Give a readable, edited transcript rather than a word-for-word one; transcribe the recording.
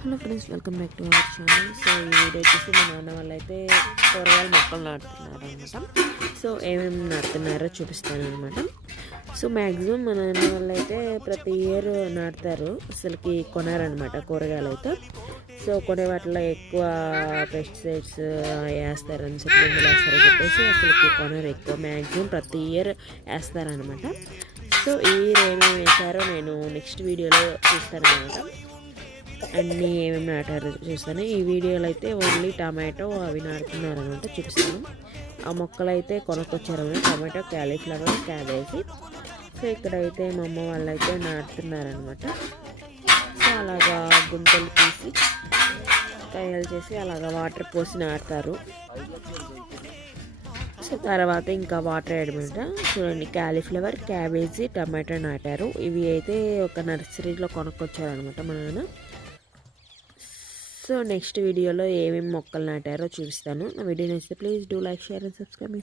Hello friends, welcome back to our channel. So ఈ video వచ్చేసి మా నాన్న వాళ్ళు అయితే కూరగాయల మొక్కలు నాటుతున్నారు అనమాట. సో ఏమేమి నాటుతున్నారో చూపిస్తాను అనమాట. సో మ్యాక్సిమం మా నాన్న వాళ్ళు అయితే ప్రతి ఇయర్ నాటుతారు, అసలుకి కొనారనమాట కూరగాయలు అయితే. సో కొనే వాటిలో ఎక్కువ పెస్టిసైడ్స్ వేస్తారని చెప్పి మందులు వేస్తారని చెప్పేసి అసలుకి కొనరు ఎక్కువ. మ్యాక్సిమం ప్రతి ఇయర్ వేస్తారనమాట. సో ఈ ఇయర్ ఏమేమి వేసారో నేను నెక్స్ట్ వీడియోలో చూస్తాను అనమాట. అన్నీ ఏమేమి నాటారో చూస్తాను. ఈ వీడియోలో అయితే ఓన్లీ టమాటో అవి నాటుతున్నారు అనమాట, చూపిస్తాను. ఆ మొక్కలు అయితే కొనుక్కొచ్చారనమాట, టమాటో, క్యాలీఫ్లవర్, క్యాబేజీ. సో ఇక్కడైతే మా అమ్మ వాళ్ళు అయితే నాటుతున్నారనమాట. సో అలాగా గుంతలు తీసి తయారు చేసి అలాగా వాటర్ పోసి నాటుతారు. సో తర్వాత ఇంకా వాటర్ వేయడమంట. చూడండి, క్యాలీఫ్లవర్, క్యాబేజీ, టమాటో నాటారు. ఇవి అయితే ఒక నర్సరీలో కొనుక్కొచ్చారనమాట మా నాన్న. సో నెక్స్ట్ వీడియోలో ఏమేమి మొక్కలు నాటారో చూపిస్తాను. నా వీడియో నచ్చితే please do like, share and subscribe.